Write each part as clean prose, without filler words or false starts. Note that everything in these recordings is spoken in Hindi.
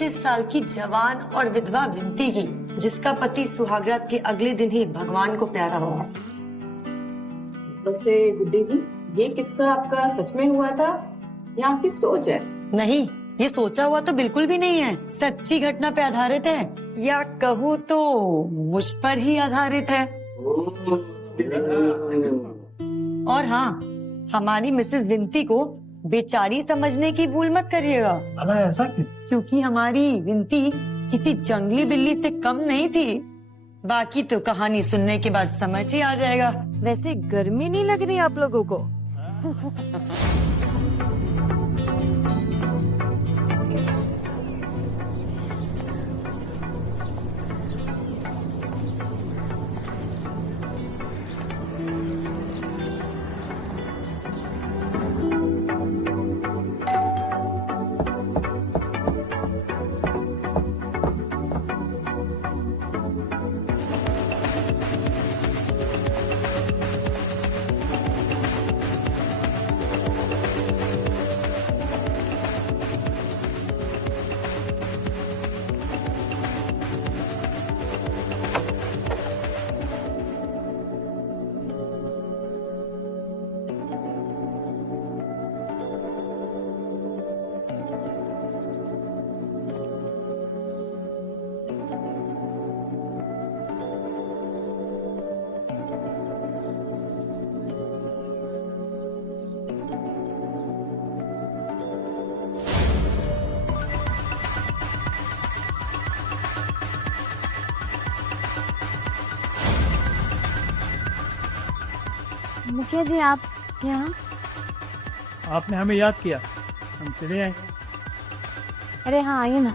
25 साल की जवान और विधवा विनती की, जिसका पति सुहागरात के अगले दिन ही भगवान को प्यारा हो गया। वैसे गुड्डी जी, ये किस्सा आपका सच में हुआ था या आपकी सोच है? नहीं, ये सोचा हुआ तो बिल्कुल भी नहीं है, सच्ची घटना पे आधारित है, या कहूँ तो मुझ पर ही आधारित है। और हाँ, हमारी मिसेस विनती को बेचारी समझने की भूल मत करिएगा। ऐसा क्यों? क्योंकि हमारी विनती किसी जंगली बिल्ली से कम नहीं थी। बाकी तो कहानी सुनने के बाद समझ ही आ जाएगा। वैसे गर्मी नहीं लग रही आप लोगों को? मुखिया जी, आप यहाँ? आपने हमें याद किया, हम चले आए। अरे हाँ, आइए ना।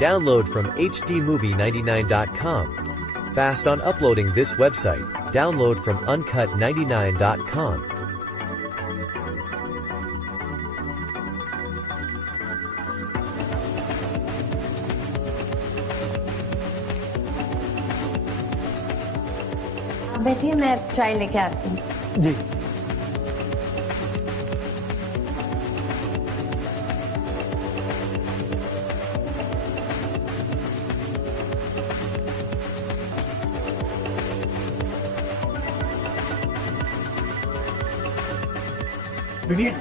Download from hdmovie99.com. Fast on uploading this website. Download from uncut99.com. बैठिए, मैं चाय लेके आती हूँ। जी। बढ़िया।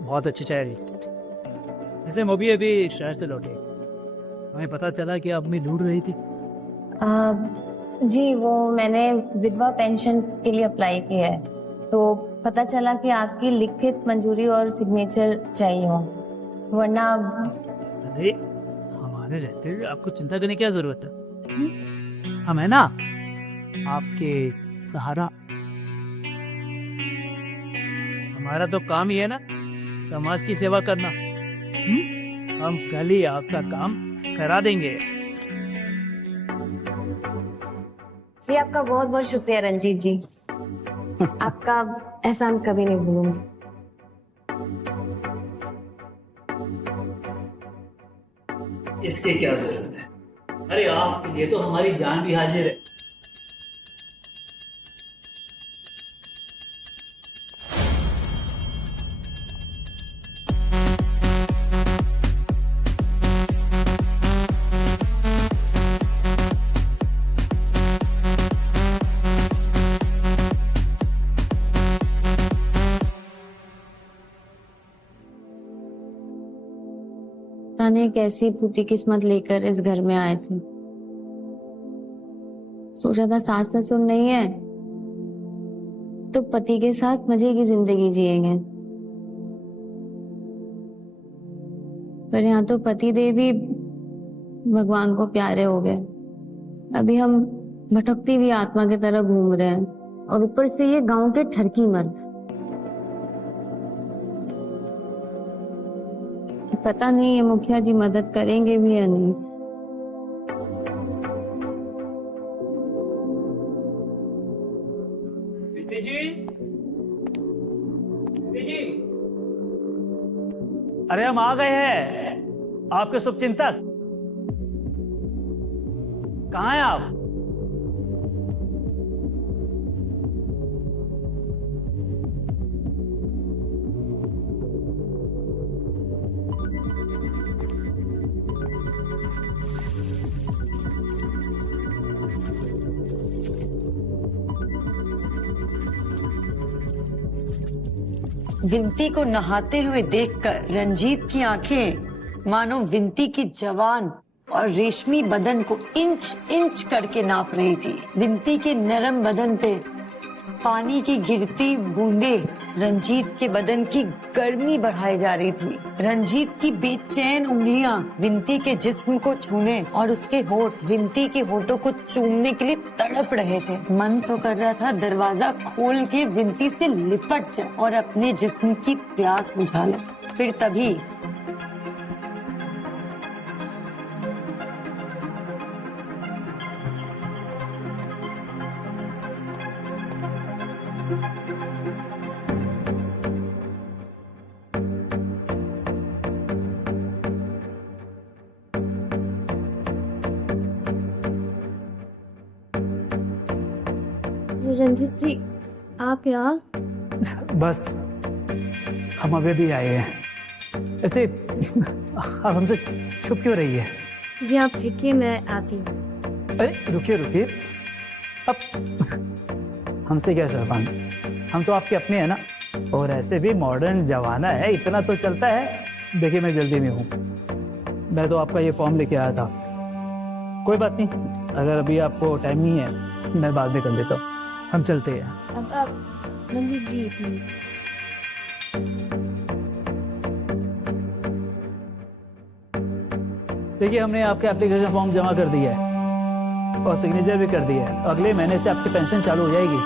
बहुत अच्छी चाय रही। जैसे हम अभी शहर से लौटे, हमें पता चला कि अम्मी ढूंढ रही थी। जी, वो मैंने विधवा पेंशन के लिए अप्लाई किया है, तो पता चला कि आपकी लिखित मंजूरी और सिग्नेचर चाहिए हो, वरना। अरे हमारे रहते हुए आपको चिंता करने की क्या जरूरत है? हम है ना आपके सहारा। हमारा तो काम ही है ना समाज की सेवा करना। हम कल ही आपका काम करा देंगे। जी, आपका बहुत बहुत शुक्रिया रंजीत जी। आपका एहसान कभी नहीं भूलूंगी। इसके क्या जरूरत है? अरे आपके लिए तो हमारी जान भी हाजिर है। जाने एक ऐसी टूटी किस्मत लेकर इस घर में आए थे। सोचा था सास ससुर नहीं है तो पति के साथ मजे की जिंदगी जिएंगे, पर यहाँ तो पति देव भी भगवान को प्यारे हो गए। अभी हम भटकती हुई आत्मा की तरह घूम रहे हैं, और ऊपर से ये गांव के ठरकी मर्द। पता नहीं ये मुखिया जी मदद करेंगे भी या नहीं। जी, अरे हम आ गए हैं, आपके शुभचिंतक। कहाँ हैं आप? विंती को नहाते हुए देखकर रंजीत की आंखें मानो विंती की जवान और रेशमी बदन को इंच इंच करके नाप रही थी। विंती के नरम बदन पे पानी की गिरती बूंदे रंजीत के बदन की गर्मी बढ़ाई जा रही थी। रंजीत की बेचैन उंगलियां विंती के जिस्म को छूने और उसके होठ विंती के होठों को चूमने के लिए तड़प रहे थे। मन तो कर रहा था दरवाजा खोल के विंती से लिपट जाए और अपने जिस्म की प्यास बुझा ले। फिर तभी रंजीत जी, आप यहाँ? बस हम अभी भी आए हैं। ऐसे आप हमसे छुप क्यों रही है? जी आप रुकिए, मैं आती हूँ। अरे रुकिए रुकिए, अब हमसे क्या शर्मान, हम तो आपके अपने हैं ना। और ऐसे भी मॉडर्न जमाना है, इतना तो चलता है। देखिए मैं जल्दी में हूँ, मैं तो आपका ये फॉर्म लेके आया था। कोई बात नहीं, अगर अभी आपको टाइम नहीं है मैं बाद में कर लेता हूँ। हम चलते हैं। अब रंजीत जी प्लीज। देखिए हमने आपके एप्लीकेशन फॉर्म जमा कर दिया है और सिग्नेचर भी कर दिया है। अगले महीने से आपकी पेंशन चालू हो जाएगी,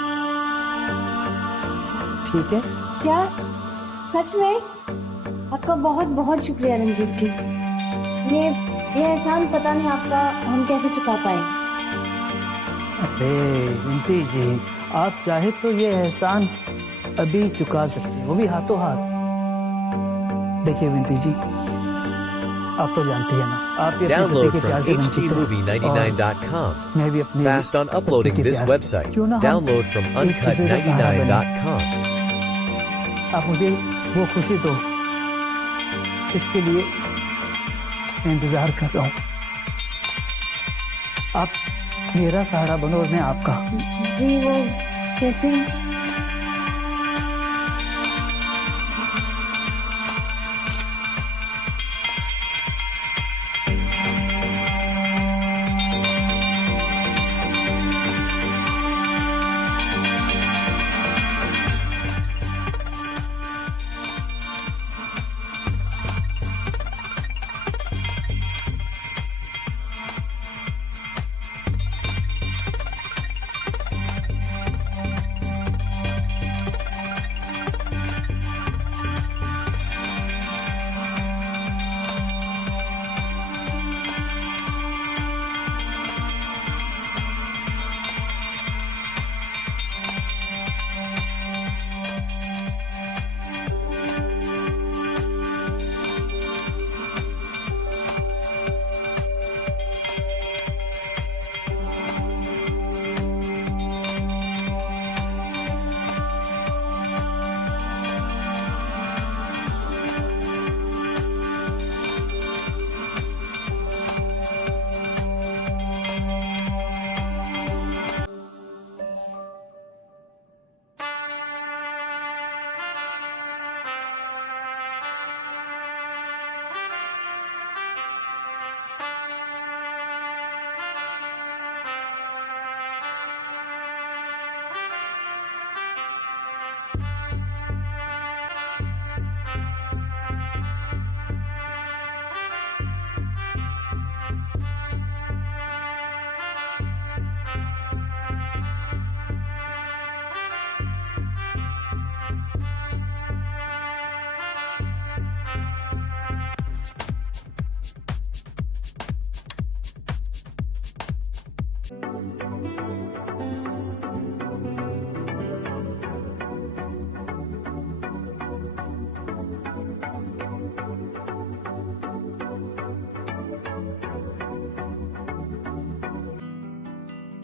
ठीक है? क्या सच में? आपका बहुत बहुत शुक्रिया रंजीत जी। ये एहसान पता नहीं आपका हम कैसे चुका पाए। अरे विंती जी, आप चाहे तो ये एहसान अभी चुका सकते हो, वो भी हाथों हाथ। देखिए विंती जी, आप तो जानती है ना, आप ये Download from hdmovie99.com. मैं भी अपनी Fast on uploading पति के this प्यार से। website. क्यों ना हम Download from एक दूसरे का सहारा बने। uncut99.com. आप मुझे वो खुशी दो जिसके लिए मैं इंतजार कर रहा हूँ। आप मेरा सहारा बनो और मैं आपका। जी वो कैसे?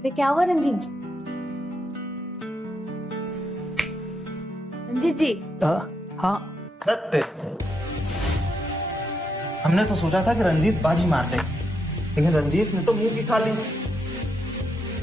ये क्या हुआ रंजीत जी? रंजीत जी, हाँ सत्य, हमने तो सोचा था कि रंजीत बाजी मार ले, लेकिन रंजीत ने तो मुंह की खा ली।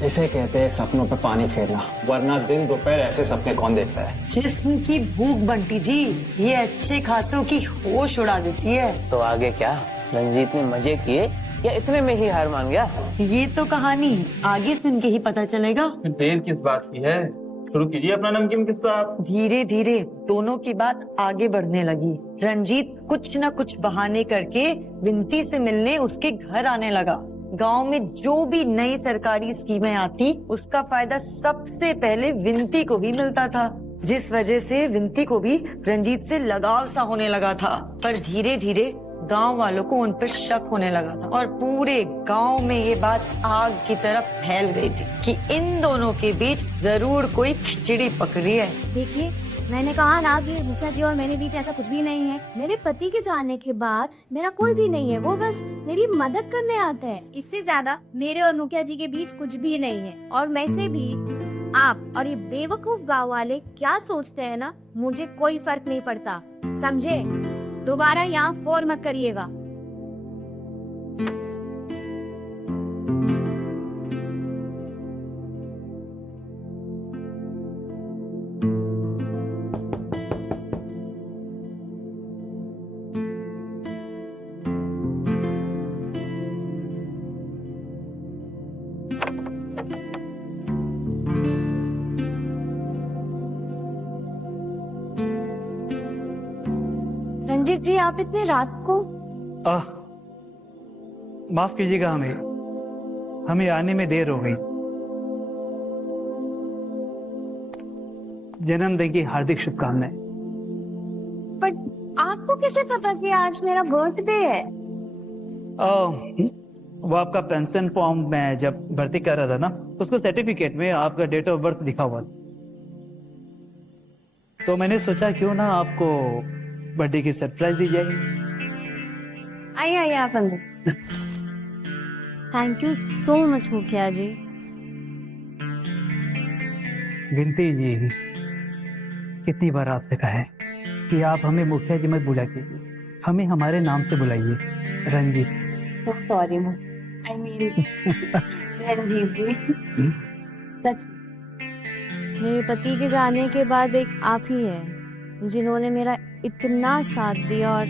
इसे कहते हैं सपनों पे पानी फेरना, वरना दिन दोपहर ऐसे सपने कौन देखता है। जिस्म की भूख बंटी जी, ये अच्छे खासों की होश उड़ा देती है। तो आगे क्या? रंजीत ने मजे किए या इतने में ही हार मान गया? ये तो कहानी आगे सुन के ही पता चलेगा। देर किस बात की है, शुरू कीजिए अपना नमकीन किस्सा आप। धीरे धीरे दोनों की बात आगे बढ़ने लगी। रंजीत कुछ न कुछ बहाने करके विनती से मिलने उसके घर आने लगा। गांव में जो भी नई सरकारी स्कीमें आती, उसका फायदा सबसे पहले विनती को ही मिलता था, जिस वजह से विनती को भी रंजीत से लगाव सा होने लगा था। पर धीरे धीरे गांव वालों को उन पर शक होने लगा था और पूरे गांव में ये बात आग की तरह फैल गई थी कि इन दोनों के बीच जरूर कोई खिचड़ी पक रही है। देखिए, मैंने कहा ना कि मुखिया जी और मेरे बीच ऐसा कुछ भी नहीं है। मेरे पति के जाने के बाद मेरा कोई भी नहीं है, वो बस मेरी मदद करने आता है। इससे ज्यादा मेरे और मुखिया जी के बीच कुछ भी नहीं है। और वैसे भी आप और ये बेवकूफ गांव वाले क्या सोचते हैं ना, मुझे कोई फर्क नहीं पड़ता, समझे? दोबारा यहाँ फोन मत करिएगा। रंजीत जी, आप इतने रात को? माफ कीजिएगा, हमें आने में देर हो गई। जन्मदिन की हार्दिक शुभकामनाएं। पर आपको कैसे पता कि आज मेरा बर्थडे है? वो आपका पेंशन फॉर्म में जब भर्ती कर रहा था ना, उसको सर्टिफिकेट में आपका डेट ऑफ बर्थ लिखा हुआ, तो मैंने सोचा क्यों ना आपको बर्थडे की सरप्राइज दी जाए। आइए आप अंदर। थैंक यू सो मच मुखिया जी। विनती जी, कितनी बार आपसे कहा है कि आप हमें मुखिया जी मत बुला कीजिए, हमें हमारे नाम से बुलाइए, Ranjeet. Sorry I mean Ranjeet ji. सच, मेरे पति के जाने के बाद एक आप ही है जिन्होंने मेरा इतना साथ दिया और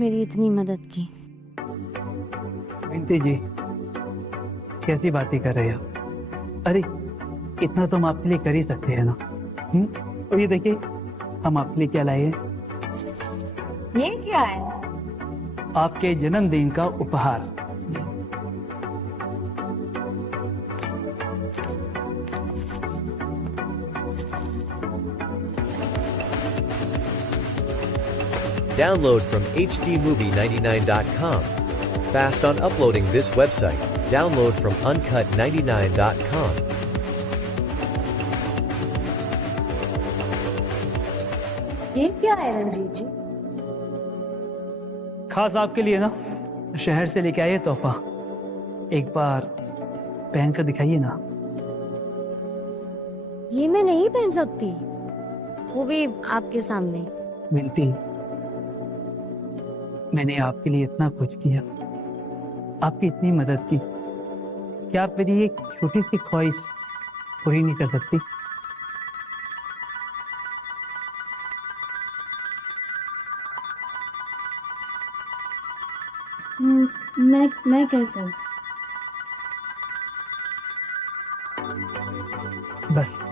मेरी इतनी मदद की। विनती जी, कैसी बातें कर रहे हो? अरे इतना तो हम आपके लिए कर ही सकते हैं ना। और ये देखिए, हम आपके लिए क्या लाए हैं। ये क्या है? आपके जन्मदिन का उपहार। Download from hdmovie99.com. Fast on uploading this website. Download from uncut99.com. ये क्या है रंजीत जी? खास आपके लिए ना, शहर से लेके आए तोहफा। एक बार पहन कर दिखाइए ना। ये मैं नहीं पहन सकती, वो भी आपके सामने। विनती, मैंने आपके लिए इतना कुछ किया, आपकी इतनी मदद की, क्या आप मेरी एक छोटी सी ख्वाहिश पूरी नहीं कर सकती? मैं कैसे? बस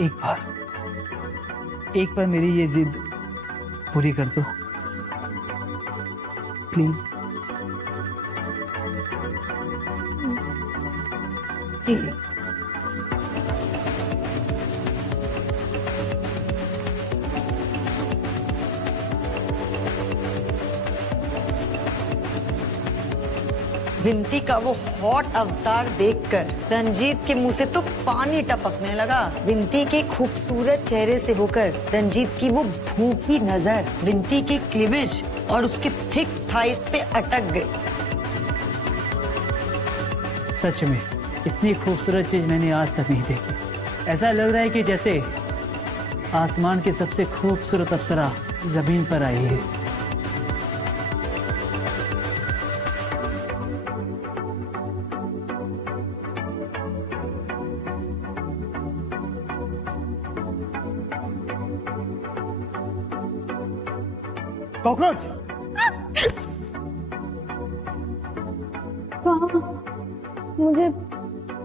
एक बार मेरी ये जिद पूरी कर दो प्लीज। विनती का वो हॉट अवतार देखकर रंजीत के मुंह से तो पानी टपकने लगा। विनती के खूबसूरत चेहरे से होकर रंजीत की वो भूखी नजर विनती के क्लीवेज और उसके थिक थाइस पे अटक गई। सच में इतनी खूबसूरत चीज मैंने आज तक नहीं देखी। ऐसा लग रहा है कि जैसे आसमान की सबसे खूबसूरत अप्सरा जमीन पर आई है। कॉकरोच। मुझे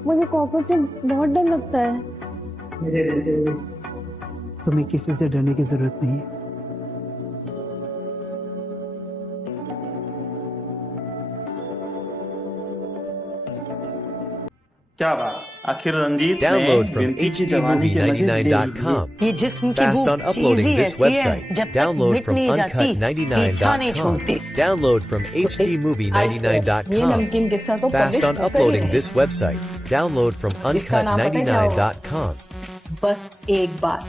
मुझे कॉकरोच से बहुत डर लगता है। तुम्हें किसी से डरने की जरूरत नहीं है। क्या बात, आखिर रंजीत ने Download from विंती की जवानी के मजे ले लिए। hdmovie99.com. ये जिस्म की Fast भूख on चीज uploading ही this ऐसी है, website. जब तक Download मिट from नहीं जाती पीछा नहीं uncut99.com. छोड़ती। Download from ये hdmovie99.com. नमकीन किस्सा तो Fast publish on होकर ही uploading रहेगा। this website. Download from इसका नाम पता है क्या होगा? uncut99.com. बस एक बार